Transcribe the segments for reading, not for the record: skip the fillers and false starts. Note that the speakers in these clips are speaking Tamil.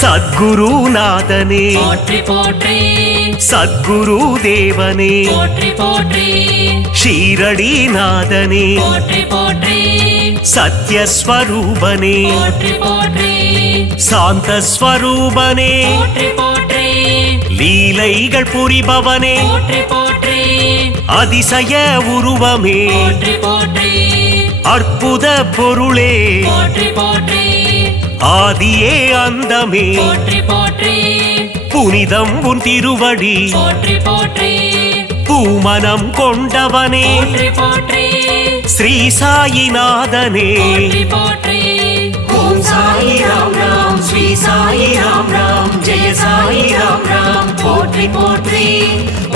சத்குருநாதனே போற்றி போற்றி சத்குரு தேவனே போற்றி போற்றி ஷீரடிநாதனே போற்றி போற்றி சத்யஸ்வரூபனே போற்றி போற்றி சாந்தஸ்வரூபனே போற்றி போற்றி லீலைகள் புரிபவனே போற்றி போற்றி அதிசய உருவமே போற்றி போற்றி அற்புத பொருளே போற்றி போற்றி ஆதியே அந்தமே போற்றி போற்றி புனிதம் உன் திருவடி போற்றி போற்றி பூமனம் கொண்டவனே போற்றி போற்றி ஸ்ரீ சாயிநாதனே போற்றி போற்றி ஓம் சாயி ராம் ராம் ஸ்ரீ சாயி ராம் ராம் ஜெய சாயி ராம் ராம் போற்றி போற்றி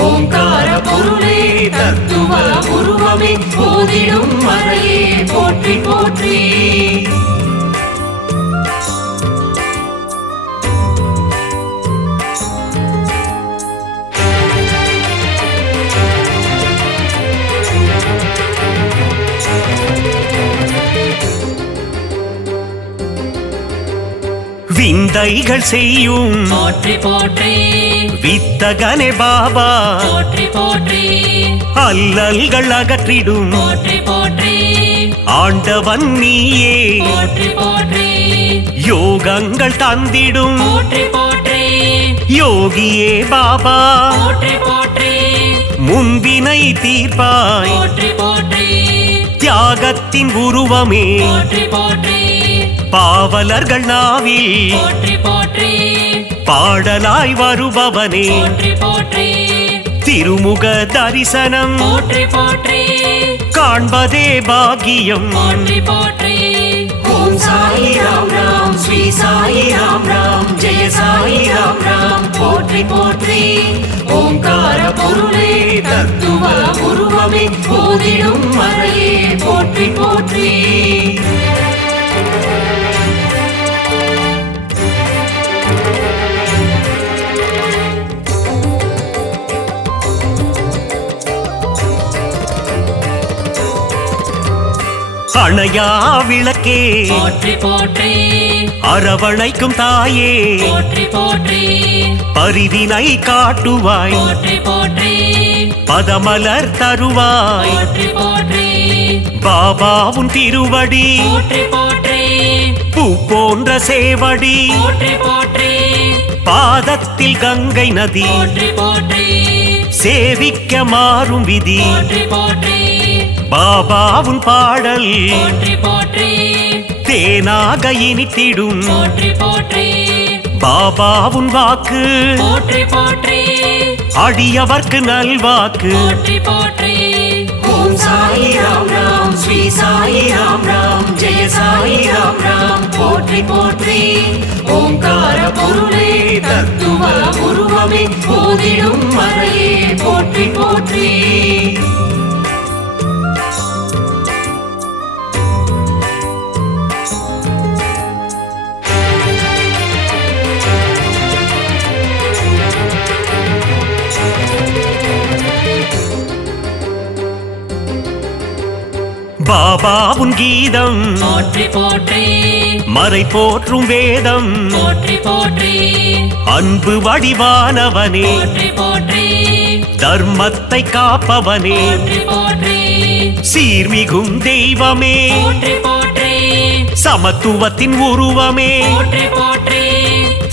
ஓங்கார பொருளே தத்துவ உருவமே போதிடும் மறையே போற்றி போற்றி விந்தைகள் செய்யும் போற்றி போற்றி வித்தகனே பாபா போற்றி போற்றி அல்லல்கள் அகற்றிடும் போற்றி போற்றி ஆண்டவன் நீயே போற்றி போற்றி யோகங்கள் தந்திடும் போற்றி போற்றி யோகியே பாபா போற்றி போற்றி முன்பினை தீர்ப்பாய் போற்றி போற்றி தியாகத்தின் உருவமே போற்றி போற்றி பாவலர்கள் நாவில் போற்றி போற்றி பாடலாய் வருபவனே போற்றி போற்றி திருமுக தரிசனம் போற்றி போற்றி காண்பதே பாக்கியம் போற்றி போற்றி ஓம் சாயி ராம் ராம் ஸ்ரீ சாயி ராம் ராம் ஜெய சாயி ராம் ராம் போற்றி போற்றி ஓங்கார பொருளே தத்துவ உருவமே போதிடும் மறையே போற்றி போற்றி அணையா விளக்கே போற்றி போற்றி அரவணைக்கும் தாயே போற்றி போற்றி பரிவினை காட்டுவாய் போற்றி போற்றி பதமலர் தருவாய் போற்றி போற்றி பாபாவும் திருவடி போற்றி போற்றி பூ போன்ற சேவடி போற்றி போற்றி பாதத்தில் கங்கை நதி போற்றி போற்றி சேவிக்க மாறும் விதி போற்றி போற்றி பாபாவும் பாடல் போற்றி போற்றி தேனாக இனித்திடும் போற்றி போற்றி பாபாவும் வாக்கு போற்றி போற்றி அடியவர்க்கு நல்வாக்கு போற்றி போற்றி ஓம் சாயி ராம் ராம் ஸ்ரீ சாயி ராம் ராம் ஜெய சாயி ராம் ராம் போற்றி போற்றி ஓங்கார பொருளே தத்துவ உருவமே போதிடும் மறையே போற்றி போற்றி பாபாவும் கீதம் போற்றி போற்றி மறை போற்றும் வேதம் போற்றி போற்றி அன்பு வடிவானவனே போற்றி போற்றி தர்மத்தை காப்பவனே போற்றி போற்றி சீர்மிகும் தெய்வமே போற்றி போற்றி சமத்துவத்தின் உருவமே போற்றி போற்றி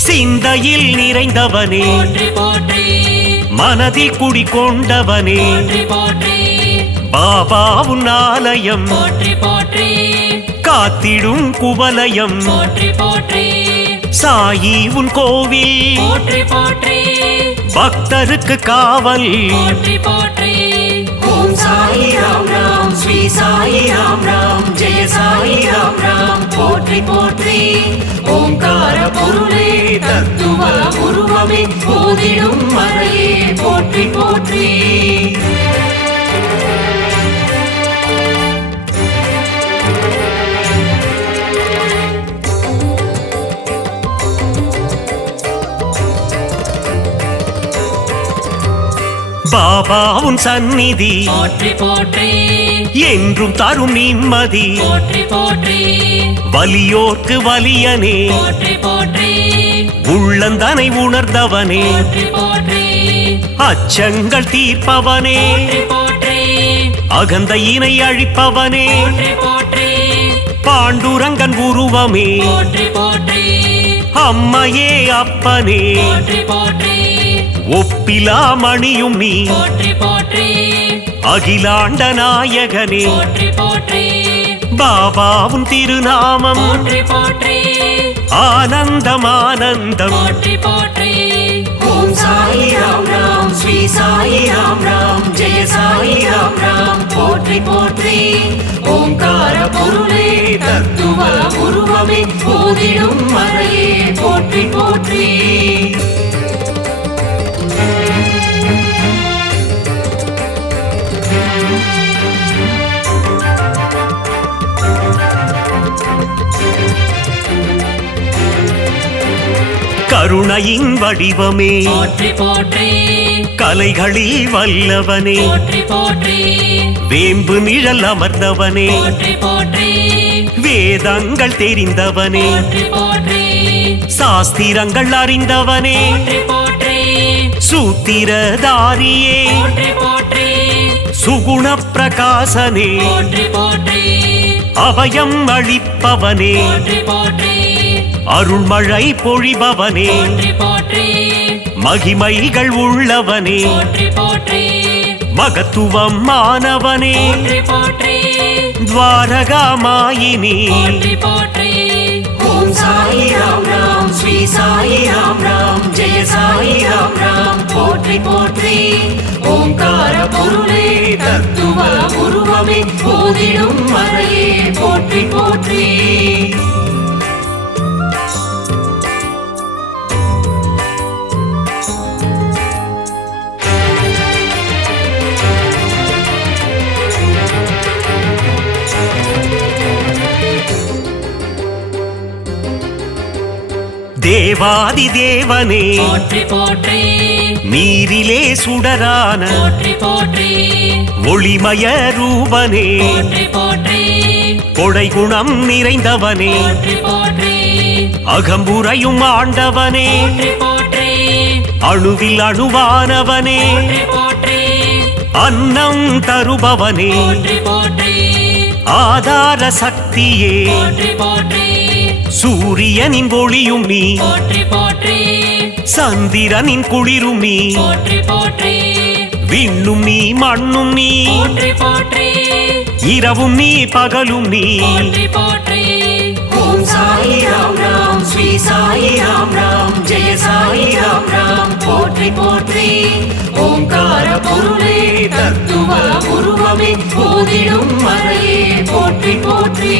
சிந்தையில் நிறைந்தவனே போற்றி போற்றி மனதில் குடிகொண்டவனே போற்றி போற்றி பாபாவும் ஆலயம் போற்றி போற்றி காத்திடும் குவலயம் போற்றி போற்றி சாயி உன் கோவில் போற்றி போற்றி பக்தருக்கு காவல் போற்றி போற்றி ஓம் சாயி ராம் ராம் ஸ்ரீ சாயி ராம் ராம் ஜெய சாயி ராம் ராம் போற்றி போற்றி ஓங்கார பொருளே தத்துவ உருவமே போதிடும் மறையே போற்றி போற்றி பாபாவுன் சந்நிதி போற்றி போற்றி என்றும் தரும் நிம்மதி போற்றி போற்றி வலியோர்க்கு வலியனே போற்றி போற்றி உள்ளந்தனை உணர்ந்தவனே போற்றி போற்றி அச்சங்கள் தீர்ப்பவனே போற்றி போற்றி அகந்தையினை அழிப்பவனே போற்றி போற்றி பாண்டுரங்கன் உருவமே போற்றி போற்றி அம்மையே அப்பனே போற்றி போற்றி ஒப்பிலா மணியும் நீ போற்றி போற்றி அகிலாண்ட நாயகனே போற்றி போற்றி பாபாவுன் திருநாமம் போற்றி போற்றி ஆனந்தம் ஆனந்தம் போற்றி போற்றி ஓம் சாயி ராம் ராம் ஸ்ரீ சாயி ராம் ராம் ஜெய சாயி ராம் ராம் போற்றி போற்றி ஓங்கார பொருளே தத்துவ உருவமே போதிடும் மறையே போற்றி போற்றி கருணையின் வடிவமே போற்றி போற்றி கலைகளில் வல்லவனே போற்றி போற்றி வேம்பு நிழல் அமர்ந்தவனே போற்றி போற்றி வேதங்கள் தெரிந்தவனே போற்றி போற்றி சாஸ்திரங்கள் அறிந்தவனே போற்றி போற்றி சூத்திரதாரியே போற்றி போற்றி சுகுண பிரகாசனே போற்றி போற்றி அபயம் அளிப்பவனே போற்றி போற்றி அருள்மழை பொழிபவனே போற்றி போற்றி மகிமைகள் உள்ளவனே போற்றி போற்றி மகத்துவம் மாணவனே போற்றி போற்றி துவாரகாமாயினி போற்றி போற்றி ஓம் சாயி ராம் ராம் ஸ்ரீ சாயி ராம் ராம் ஜெய சாயி ராம் ராம் போற்றி போற்றி ஓங்கார பொருளே தத்துவ உருவமே போதிடும் மறையே போற்றி போற்றி தேவாதி தேவனே போற்றி போற்றி நீரிலே சுடரான போற்றி போற்றி ஒளிமய ரூபனே போற்றி போற்றி கொடை குணம் நிறைந்தவனே போற்றி போற்றி அகம்புரையும் ஆண்டவனே போற்றி போற்றி அணுவில் அணுவானவனே போற்றி போற்றி அன்னம் தருபவனே போற்றி போற்றி ஆதார சக்தியே போற்றி போற்றி சூரியனின் ஒளியும் நீ போற்றி போற்றி சந்திரனின் குளிரும் நீ போற்றி போற்றி விண்ணும் நீ மண்ணும் நீ போற்றி போற்றி இரவும் நீ பகலும் நீ போற்றி போற்றி ஓம் சாயி ராம் ராம் ஸ்ரீ சாயி ராம் ராம் ஜெய சாயி ராம் ராம் போற்றி போற்றி ஓங்கார பொருளே தத்துவ உருவமே போதிடும் மறையே போற்றி போற்றி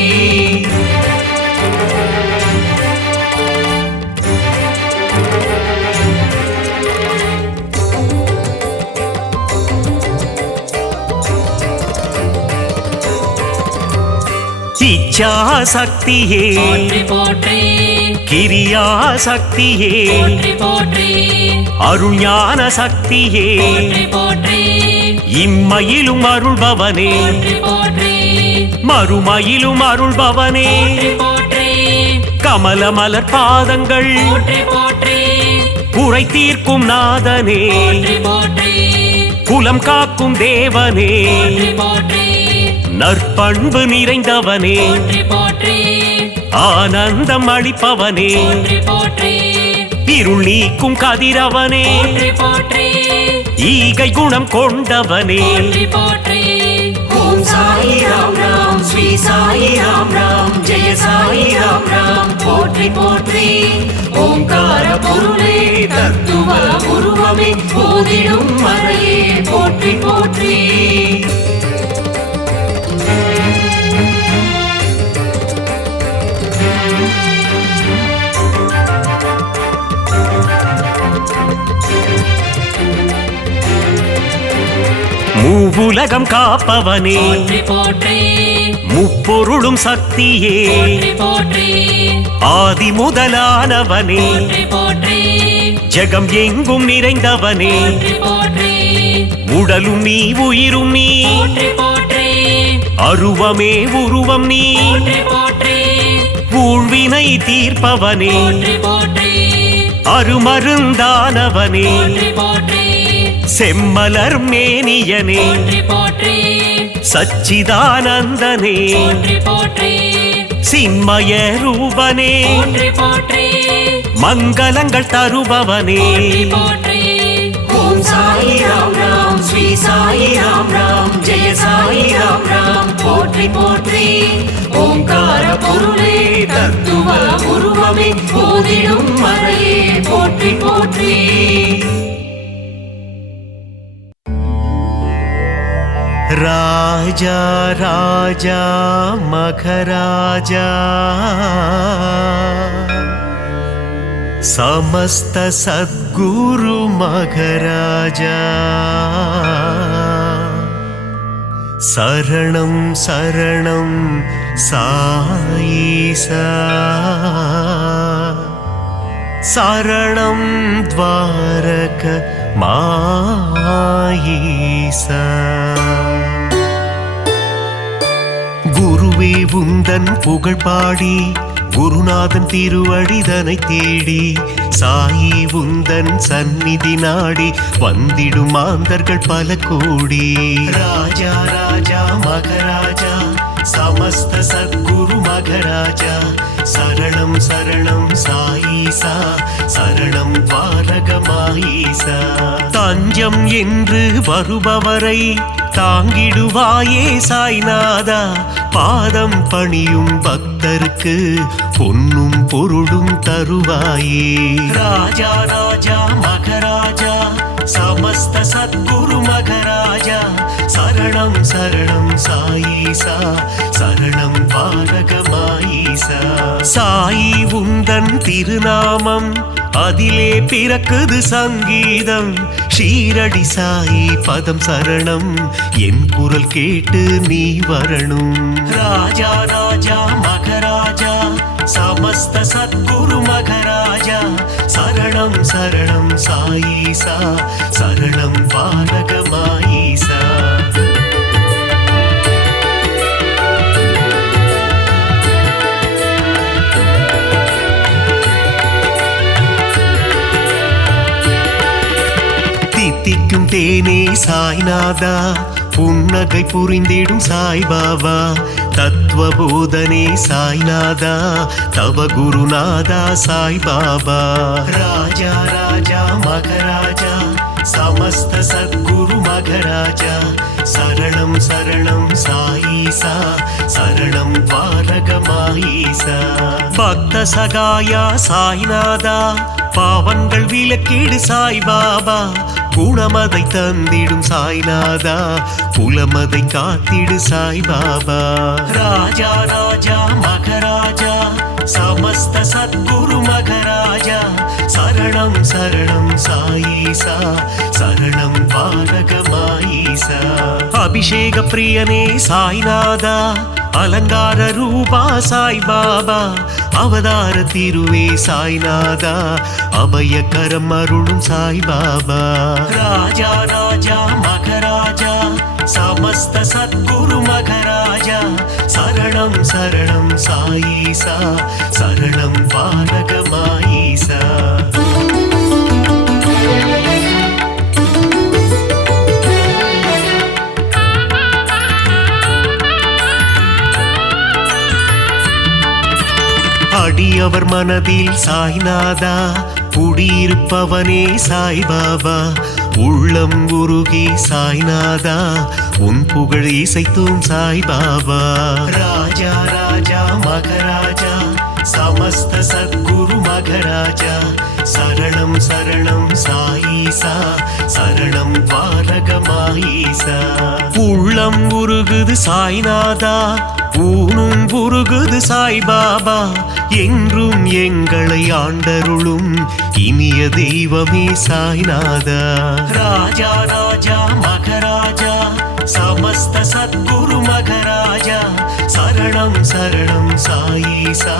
இச்சா சக்தியே போற்றி போற்றி கிரியா சக்தியே போற்றி போற்றி அருள் ஞான சக்தியே போற்றி போற்றி இம்மையிலும் அருள்பவனே போற்றி போற்றி மறுமையிலும் அருள்பவனே போற்றி போற்றி கமல மலர் பாதங்கள் போற்றி போற்றி குறை தீர்க்கும் நாதனே போற்றி போற்றி குலம் காக்கும் தேவனே போற்றி போற்றி நற்பண்பு நிறைந்தவனே போற்றி போற்றி ஆனந்தம் அளிப்பவனே போற்றி போற்றி இருள் நீக்கும் கதிரவனே போற்றி போற்றி ஈகை குணம் கொண்டவனே போற்றி போற்றி ஓம் சாயி ராம் ராம் ஸ்ரீ சாயி ராம் ராம் ஜெய சாயி ராம் ராம் போற்றி போற்றி ஓங்கார பொருளே தத்துவ உருவமே போதிடும் மறையே போற்றி போற்றி மூவுலகம் காப்பவனே போற்றி போற்றி முப்பொருளும் சக்தியே போற்றி போற்றி ஆதி முதலானவனே போற்றி போற்றி ஜெகம் எங்கும் நிறைந்தவனே போற்றி போற்றி உடலும் நீ உயிரும் நீ போற்றி போற்றி அருவமே உருவம் நீ போற்றி போற்றி ஊழ்வினை தீர்ப்பவனே போற்றி போற்றி அருமருந்தானவனே போற்றி போற்றி செம்மலர் மேனியனே போற்றி போற்றி சச்சிதானந்தனே போற்றி போற்றி சின்மய ரூபனே போற்றி போற்றி மங்களங்கள் தருபவனே போற்றி ஓம் சாயி ராம் ராம் ஸ்ரீ சாயி ராம் ராம் ஜெய சாயி ராம் ராம் போற்றி போற்றி ஓங்கார பொருளே தத்துவ உருவமே போதிடும் மறையே போற்றி போற்றி ராஜா ராஜா மகராஜா समस्त सद्गुरु मघराजा शरणं शरणं साईसा शरणं द्वारक माईसा குருவே உந்தன் புகழ் பாடி குருநாதன் திருவடிதனை தேடி சாயி உந்தன் சந்நிதி நாடி வந்திடும் மாந்தர்கள் பல கோடி ராஜா ராஜா மகராஜா சமஸ்த சத்குரு மகராஜா சரணம் சரணம் சாயீசா சரணம் பாரகமாயீசா தஞ்சம் என்று வருபவரை தாங்கிடுவாயே சாய்நாதா பாதம் பணியும் பக்தருக்கு பொன்னும் பொருளும் தருவாயே ராஜா ராஜா மகராஜா சமஸ்த சத்குரு மகராஜா சரணம் சரணம் சாயீசா சரணம் பாரகமாயீசா சாயி உந்தன் திருநாமம் அதிலே பிறக்குது சங்கீதம் ஷீரடி சாயி பதம் சரணம் என் குரல் கேட்டு நீ வரணும் ராஜா ராஜா மகராஜா சமஸ்த சத்குரு மகராஜா சரணம் சரணம் சாயீசா சரணம் பாலகமாயீசா தித்திக்கும் தேனே சாய்நாதா புன்னகை புரிந்திடும் சாய்பாபா தத்துவபோதனே சாய்நாதா தவ குருநாதா சாய்பாபா ராஜா ராஜா மகராஜா சமஸ்த சத்குரு மகராஜா சரணம் சரணம் சாயீசா சரணம் பாரகமாயீசா பக்த சகாயா சாய்நாதா பாவங்கள் விலக்கீடு சாய்பாபா குணமதை தந்திடும் சாய்நாதா புலமதை காத்திடு சாய்பாபா ராஜா ராஜா மகராஜா சமஸ்த சத்குரு மகராஜா சரணம் சரணம் சாயீசா சரணம் பாரகமாயீசா அபிஷேக பிரியனே சாய்நாதா அலங்கார ரூபா சாய்பாபா அவதார திருவே சாய்நாதா அபயகரம் அருளும் சாய்பாபா ராஜா ராஜா மகராஜா சமஸ்த சத்குரு மகராஜா சரணம் சரணம் சாயீசா சரணம் பாலகமாயீசா அடியவர் மனதில் சாய்நாதா குடியிருப்பவனே சாய்பாபா உள்ளம் உருகி சாய்நாதா உன் புகழ் இசைத்தும் சாய்பாபா ராஜா ராஜா மகராஜா சமஸ்த சத்குரு மகராஜா சரணம் சரணம் சாயீசா சரணம் பாரகமாயீசா உள்ளம் உருகுது சாய்நாதா ஊனும் உருகுது சாய்பாபா என்றும் எங்களை ஆண்டருளும் இனிய தெய்வமே சாய்நாதா ராஜா ராஜா மகராஜா సమస్త సద్గురు మగరాజా శరణం శరణం సాయిసా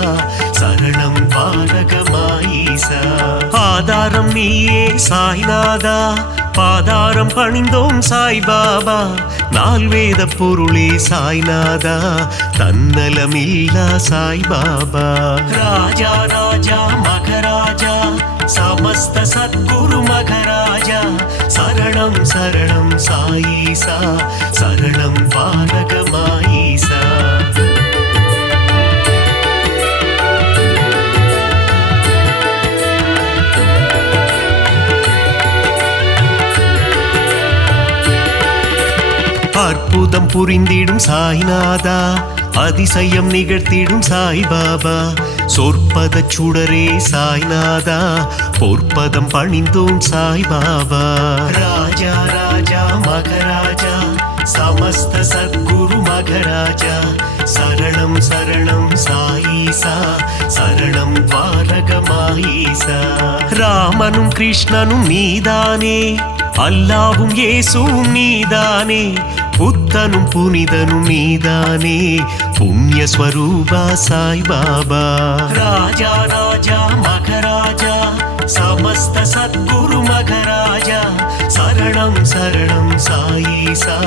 శరణం பாலகமாயிசா ஆதாரம் நீயே சாய்நாதா பாதாரம் பணிந்தோம் சாய்பாபா நால்வேத பொருளே சாய்நாதா தன்னலமில்லா சாய்பாபா ராஜா ராஜா மகராஜா సమస్త సద్గురు మగరాజా శరణం శరణం సాయిసా శరణం పాలకమాయిసా அற்புதம் புரிந்திடும் சாய்நாதா அதிசயம் நிகழ்த்திடும் சாய்பாபா சொற்பத சுடரே சாய்நாதா பொற்பதம் பணிந்தோம் சாய்பாபா ராஜா ராஜா மகராஜா சமஸ்த சத்குரு மகராஜா சரணம் சரணம் சாயிசா சரணம் பாலகமாயிசா ராமனும் கிருஷ்ணனும் நீதானே அல்லாவும் இயேசுவும் நீதானே புத்தனும் புனிதனும் நீதானே புண்ணிய ஸ்வரூபா சாய்பாபா ராஜா ராஜா மகராஜா சமஸ்த சத்குரு மகராஜா சரணம் சரணம் சாயிசா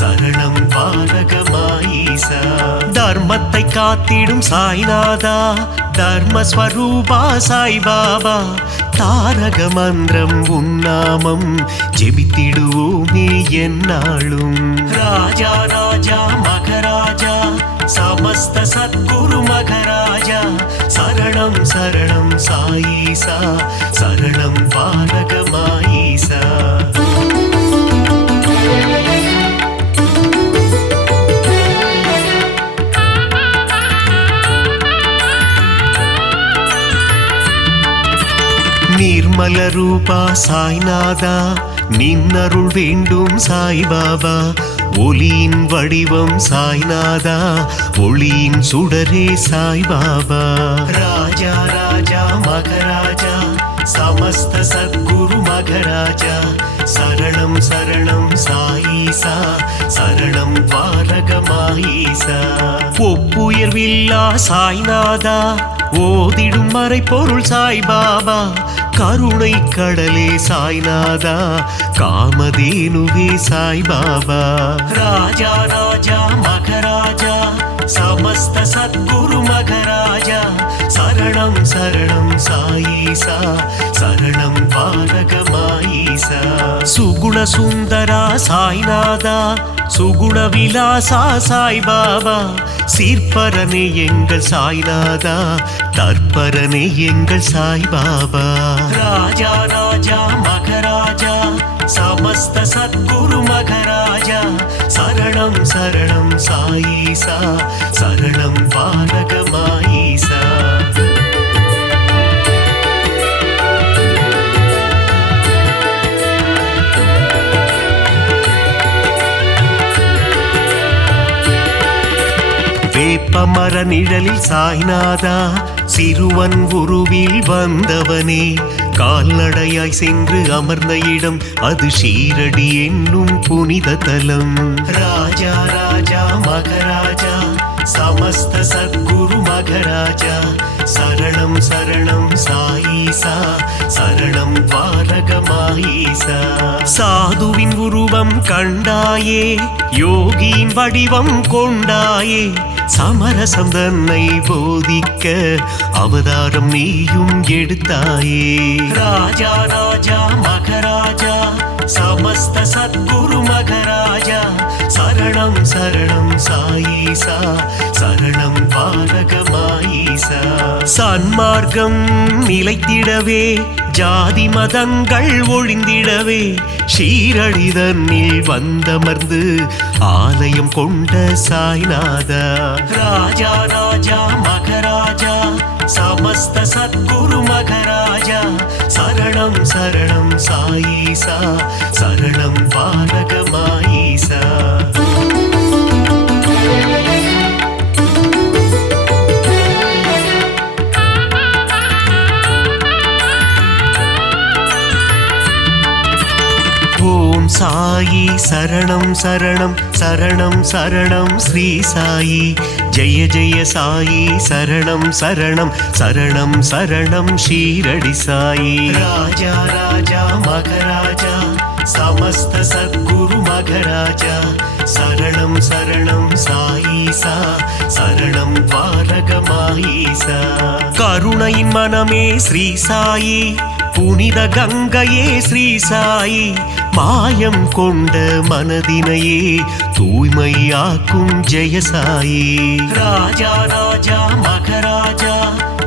சரணம் பாலகமாயிசா தர்மத்தை காத்திடும் சாய்நாதா தர்மஸ்வரூபா சாய்பாபா தாரக மந்திரம் உன்னாமம் ஜெபித்திடுவோமே என்னாலும் ராஜா ராஜா மகராஜா சமஸ்த சத்குரு மகராஜா சரணம் சரணம் சாயிசா சரணம் பாலகமாயிசா நிர்மல ரூபா சாய்நாதா நின்னருள் வேண்டும் சாய்பாபா ஒளியின் வடிவம் சாய்நாதா ஒளியின் சுடரே சாய்பாபா ராஜா ராஜா மகராஜா சமஸ்த சத்குரு மகராஜா சரணம் சரணம் சாயிசா சரணம் பாலகமாயிசா ஒப்புயர்வில்லா சாய்நாதா ஓதிடும் மறை பொருள் சாய்பாபா கருணை கடலே சாய்நாதா காமதேனுவே சாய்பாபா ராஜா ராஜா மகராஜா சமஸ்த சத்குரு மகராஜா சரணம் சரணம் சாயிசா சரணம் பாலகமாயிசா சுகுண சுந்தரா சாய்நாதா சுகுண விலாசா சாய்பாபா சீர்பரனே எங்கள் சாய்நாதா தற்பரனே எங்கள் சாய்பாபா ராஜா ராஜா மகராஜா சமஸ்த சத்குரு மகராஜா சரணம் சரணம் சாயிசா சரணம் பாலகமாயிசா வேப்பமர நிழலில் சாய்நாதா சிறுவன் உருவில் வந்தவனே கால்நடையாய் சென்று அமர்ந்த இடம் அது ஷீரடி என்னும் புனித தலம் ராஜா ராஜா மகராஜா சமஸ்த சத்குரு மகராஜா சரணம் சரணம் சாயிசா சரணம் பாலகமாயிசா சாதுவின் உருவம் கண்டாயே யோகியின் வடிவம் கொண்டாயே சமரசம் தன்னை போதிக்க அவதாரம் நீயும் எடுத்தாயே ராஜா ராஜா மகராஜா சமஸ்த சத்குரு மகராஜா சரணம் சரணம் சாயிசா சரணம் பாலகமாயிசா சன்மார்க்கம் நிலைத்திடவே ஜாதி மதங்கள் ஒழிந்திடவே ஷீரடி தன்னில் வந்தமர்ந்து ஆலயம் கொண்ட சாய்நாதா ராஜா ராஜா மகராஜா சமஸ்த சத்குரு மகராஜா சரணம் சரணம் சாயிசா சரணம் பாலகமாயிசா ஓம் சாயி சரணம் சரணம் சரணம் சரணம் ஸ்ரீ சாயி ஜெய ஜெய சாயி சரணம் சரணம் சரணம் சரணம் ஷீரடி சாயி ராஜா ராஜா மகராஜா சமஸ்த சத்குரு மகராஜா சரணம் சரணம் சாயீசா சரணம் பாரகமாயீசா கருணையின் மனமே ஸ்ரீ சாயி புனித கங்கையே ஸ்ரீ சாயி மாயம் கொண்ட மனதினையே தூய்மையாக்கும் ஜெயசாயி ராஜா ராஜா மகராஜா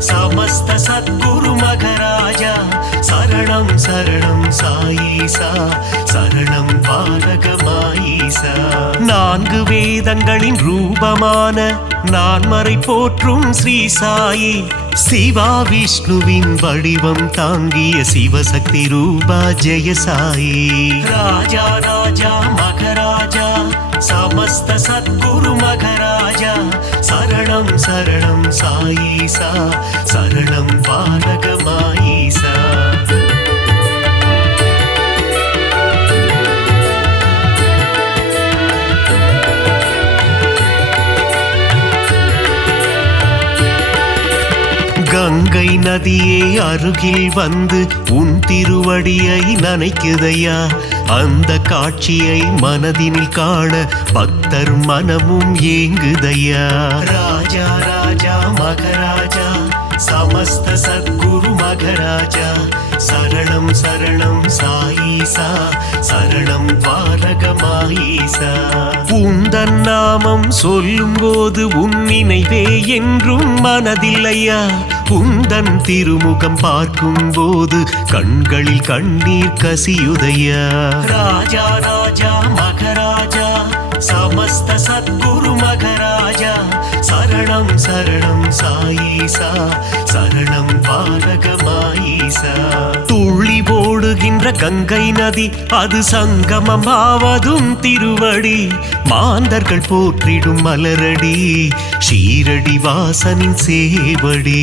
சமஸ்த சத்குரு மகராஜா சரணம் சரணம் சாயீசா சரணம் பாரகமாயீசா நான்கு வேதங்களின் ரூபமான நான்மறை போற்றும் ஸ்ரீ சாயி சிவா விஷ்ணுவின் வடிவம் தாங்கிய சிவசக்தி ரூபா ஜெயசாயி ராஜா ராஜா மகராஜா சமஸ்த சத்குரு மகராஜா சரணம் சரணம் சாயீசா சரணம் பாரகமாயீசா கங்கை நதியே அருகில் வந்து உன் திருவடியை நனைக்குதையா அந்த காட்சியை மனதினில் காண பக்தர் மனமும் ஏங்குதையா ராஜா ராஜா மகராஜா சமஸ்த சத்குரு மகராஜா சரணம் சரணம் சாயீசா சரணம் பாரகமாயீசா உந்தன் நாமம் சொல்லும் போது உன் நினைவே என்றும் மனதில்லையா உந்தன் திருமுகம் பார்க்கும் போது கண்களில் கண்ணீர் கசியுதையா ராஜா ராஜா மகராஜா சமஸ்த சத்குரு மகராஜா சரணம் சரணம் சாயீசா சரணம் பாரகமாயீசா துள்ளி ஓடுகின்ற கங்கை நதி அது சங்கமமாவதும் திருவடி மாந்தர்கள் போற்றிடும் மலரடி ஷீரடி வாசனின் சேவடி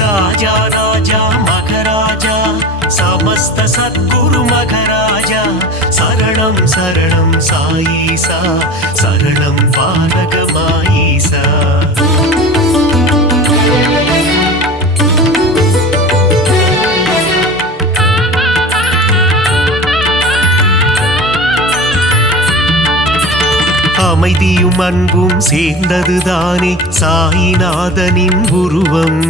ராஜா ராஜா மகராஜா சமஸ்த சத்குரு மகராஜா சரணம் சரணம் சாயீசா சரணம் பாரகமாயீசா அமைதியும் அன்பும் சேர்ந்ததுதானே சாயிநாதனின் உருவம்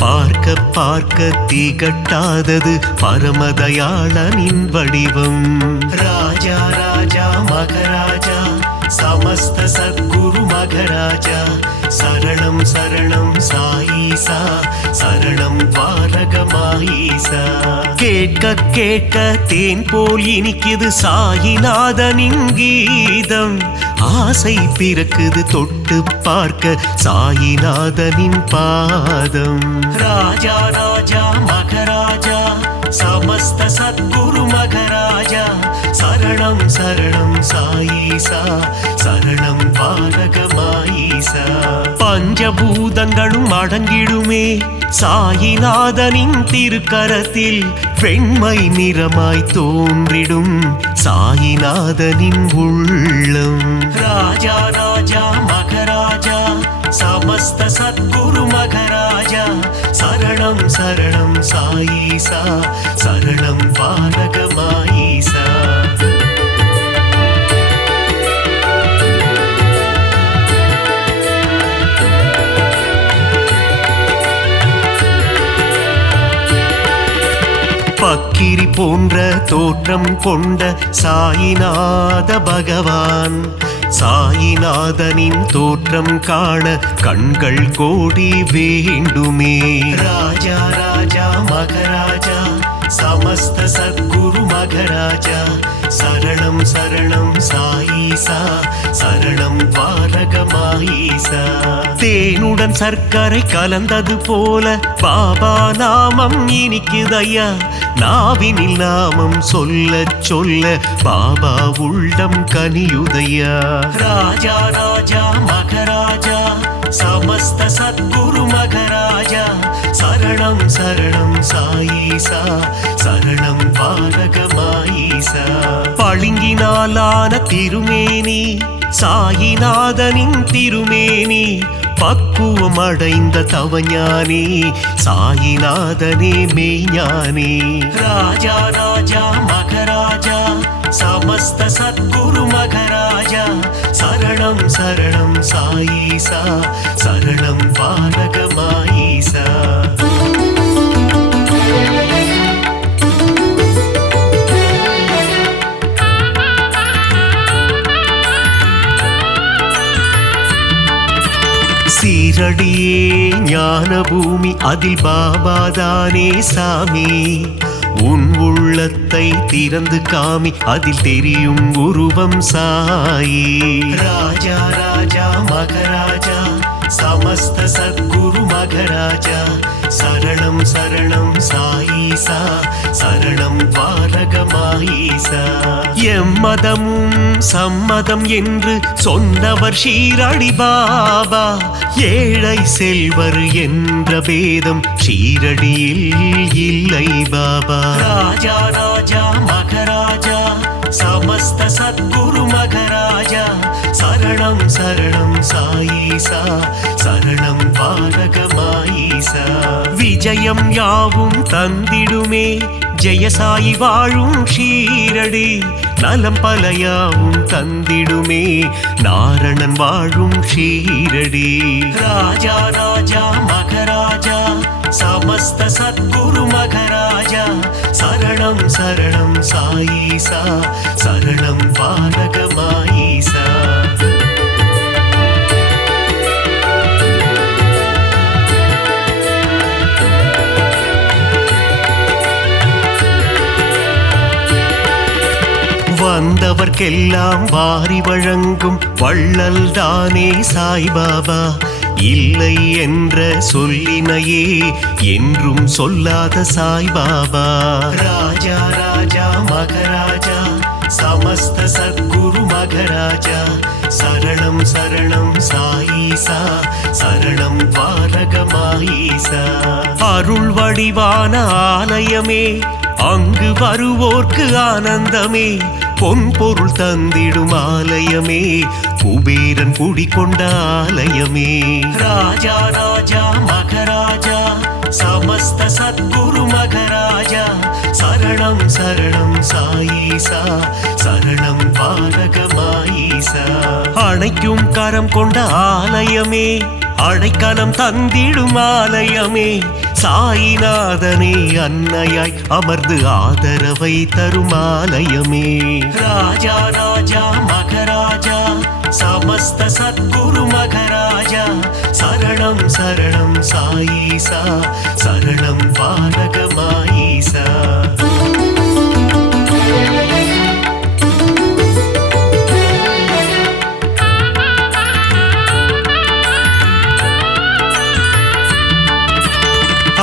பார்க்க பார்க்க திகட்டாதது பரமதயாளனின் வடிவம் ராஜா ராஜா மகராஜா சமஸ்த சத்குரு மகராஜா சரணம் சரணம் சாயீசா சரணம் பாரகமாயீசா கேட்க கேட்க தேன் போல் இனிக்குது சாயிநாதனின் கீதம் ஆசை பிறக்குது தொட்டு பார்க்க சாயிநாதனின் பாதம் ராஜா ராஜா மகராஜா சமஸ்த சத்குரு மகராஜா சரணம் சரணம் சாயீசா சரணம் பாரகமாயீசா பஞ்சபூதங்களும் அடங்கிடுமே சாயிநாதனின் திருக்கரத்தில் வெண்மை நிறமாய் தோன்றிடும் சாயிநாதனின் உள்ளம் ராஜா ராஜா மகராஜா சமஸ்த சத்குரு மகராஜா சரணம் சரணம் சாயீசா சரணம் பாரகமாயீசா பக்கிரி போன்ற தோற்றம் கொண்ட சாயிநாத பகவான் சாயிநாதனின் தோற்றம் காண கண்கள் கோடி வேண்டுமே ராஜா ராஜா மகராஜா சமஸ்த சத்குரு மகராஜா சரணம் சரணம் சாயீசா சரணம் பாரகமாயீசா தேனுடன் சர்க்கரை கலந்தது போல பாபா நாமம் இனிக்குதையா நாவினில் நாமம் சொல்ல சொல்ல பாபா உள்ளம் கனியுதையா ராஜா ராஜா மகராஜா சமஸ்த சத்குரு மகராஜா சரணம் சரணம் சாயீசா சரணம் பாரகமாயீசா பளிங்கினாலான திருமேனி சாயிநாதனின் திருமேனி பக்குவம் அடைந்த தவஞானி சாயிநாதனே மெய்ஞானி ராஜா ராஜா மகராஜா சமஸ்த சத்குரு மகராஜா சரணம் சரணம் சாயீசா சரணம் பாலகமாயீசா சீரடியே ஞான பூமி அதில் பாபாதானே சாமி உன் உள்ளத்தை திறந்து காமி அதில் தெரியும் உருவம் சாயி ராஜா ராஜா மகராஜா சமஸ்த சத்குரு மகராஜா சரணம் சரணம் சாயீசா சரணம் பாலகமாயீசா எம்மதமும் சம்மதம் என்று சொன்னவர் ஷீரடி பாபா ஏழை செல்வர் என்ற பேதம் ஷீரடியில் இல்லை பாபா ராஜா ராஜா மகராஜா சமஸ்த சத்குரு மகராஜா சரணம் சரணம் சாயீசா சரணம் பாலகமாயீசா விஜயம் யாவும் தந்திடுமே ஜெயசாயி வாழும் ஷீரடி நலம் பலயாவும் தந்திடுமே நாரணன் வாழும் ஷீரடி ராஜா ராஜா மகராஜா சமஸ்த சத்குரு மகராஜா சரணம் சரணம் சாயீசா சரணம் பாலகமாயீசா வந்தவர்க்கெல்லாம் வாரி வழங்கும் வள்ளல் தானே சாய்பாபா இல்லை என்ற சொல்லினையே என்றும் சொல்லாத சாய்பாபா ராஜா ராஜா மகராஜா சமஸ்த சத்குரு மகராஜா சரணம் சரணம் சாயீசா சரணம் பாலகமாயீசா அருள் வடிவான ஆலயமே அங்கு வருவோர்க்கு ஆனந்தமே பொன் பொருள் தந்திடும் ஆலயமே குபேரன் குடிகொண்ட ஆலயமே ராஜா ராஜா மகராஜா சமஸ்த சத்குரு மகராஜா சரணம் சரணம் சாயீசா சரணம் பாலகமாயீசா அணைக்கும் கரம் கொண்ட ஆலயமே அடைக்கலம் தந்திடும் ஆலயமே சாயிநாதனே அன்னையாய் அமர்ந்து ஆதரவை தரும் ஆலயமே ராஜா ராஜா மகராஜா சமஸ்த சத்குரு மகராஜா சரணம் சரணம் சாயீசா சரணம் பாலகமாயீசா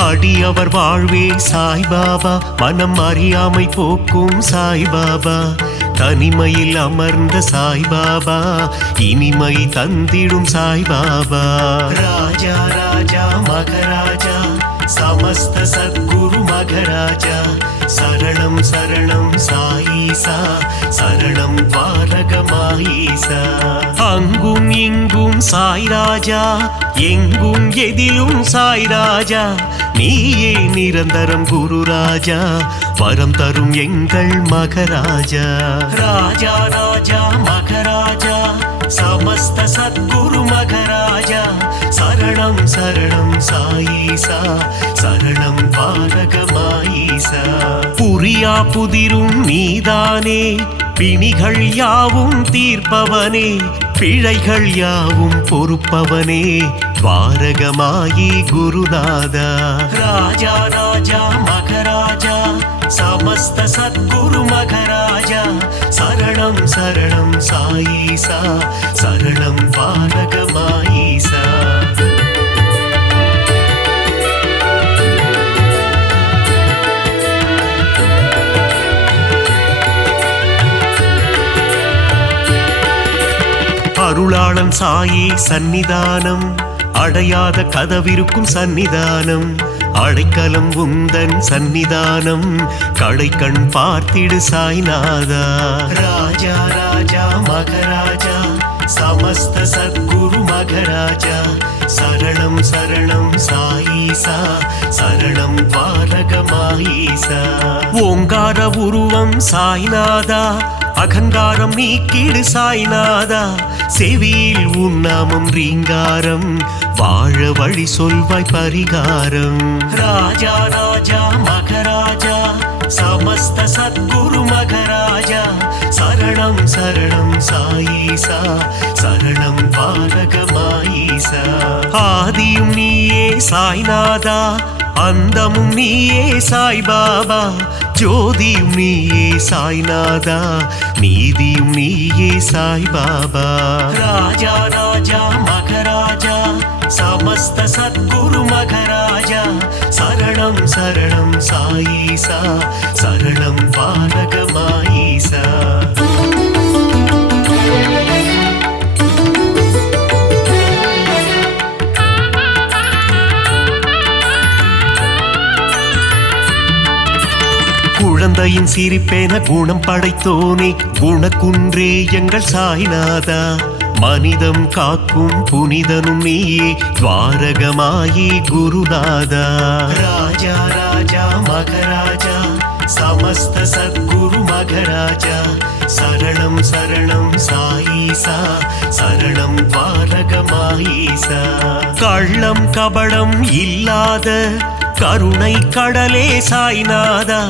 அடியவர் வாழ்வே சாய்பாபா மனம் அறியாமை போக்கும் சாய்பாபா தனிமையில் அமர்ந்த சாய்பாபா இனிமை தந்திடும் சாய்பாபா ராஜா ராஜா மகராஜா சமஸ்த சத்குரு மகராஜா சரணம் சரணம் சாயீசா சரணம் பாலகமாயீசா அங்கும் இங்கும் சாய்ராஜா எங்கும் எதிலும் சாய்ராஜா நீயே நிரந்தரம் குரு ராஜா வரம் தரும் எங்கள் மகராஜா ராஜா ராஜா மகராஜா சமஸ்த சத்குரு மகராஜா சரணம் சரணம் சாயீசா சரணம் பாலகமாயீசா புரியா புதிரும் நீதானே பிணிகள் யாவும் தீர்ப்பவனே பிழைகள் யாவும் பொறுப்பவனே துவாரகமாயி குருநாதா ராஜா ராஜா மகராஜா சமஸ்த சத்குரு மகராஜா சரணம் சரணம் சாயீசா சரணம் பாலகமாயீசா அருளாளன் சாயி சந்நிதானம் அடையாத கதவிருக்கும் சந்நிதானம் அடைக்கலம் உந்தன் சந்நிதானம் கடைக்கண் பார்த்திடு சாய்நாதா ராஜா ராஜா மகராஜா சமஸ்த சத்குரு மகராஜா சரணம் சரணம் சாயீசா சரணம் பாரகமாயீசா ஓங்கார உருவம் சாய்நாதா அகங்காரம் நீக்கிடு சாய்நாதா செவியில் உன்னாமம் ரீங்காரம் வாழ வழி சொல்வாய் பரிகாரம் ராஜா ராஜா மகராஜா சமஸ்த சத்குரு மகராஜா சரணம் சரணம் சாயீசா சரணம் பாரகமாயீசா ஆதியும் நீயே சாய்நாதா அந்தமும் நீயே சாய்பாபா ஜோதியும் நீயே சாய்நாதா நீதியும் நீயே சாய்பாபா ராஜா ராஜா மகராஜா சமஸ்த சத்குரு மகராஜா சரணம் சரணம் சாயீசா சரணம் பாரகமாயீசா குழந்தையின் சிரிப்பேன குணம் படைத்தோனே குணக்குன்றே எங்கள் சாய்நாதா மனிதம் காக்கும் புனிதனும் நீயே துவாரகமாயி குருநாதா ராஜா ராஜா மகராஜா சமஸ்த சத்குரு மகராஜா சரணம் சரணம் சாயீசா சரணம் பாரகமாயீசா கள்ளம் கபடம் இல்லாத கருணை கடலே சாய்நாதா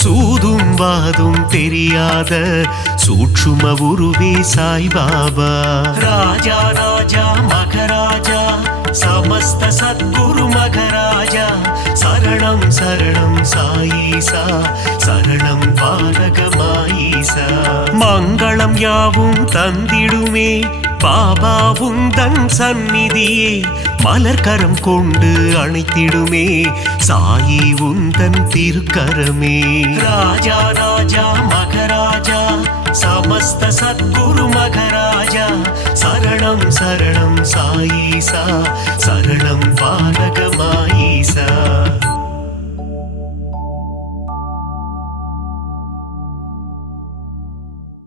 சூதும் வாதும் தெரியாத சூட்சும உருவே சாய்பாபா ராஜா ராஜா மகராஜா சமஸ்த சத்குரு மகராஜா சரணம் சரணம் சாயீசா சரணம் பாரகமாயீசா மங்களம் யாவும் தந்திடுமே பாபா உந்தன் சந்நிதியே மலர்கரம் கொண்டு அணைத்திடுமே சாயி உந்தன் திருக்கரமே ராஜா ராஜா மகராஜா சமஸ்த சத்குரு மகராஜா சரணம் சரணம் சாயீசா சரணம் பாரகமாயீசா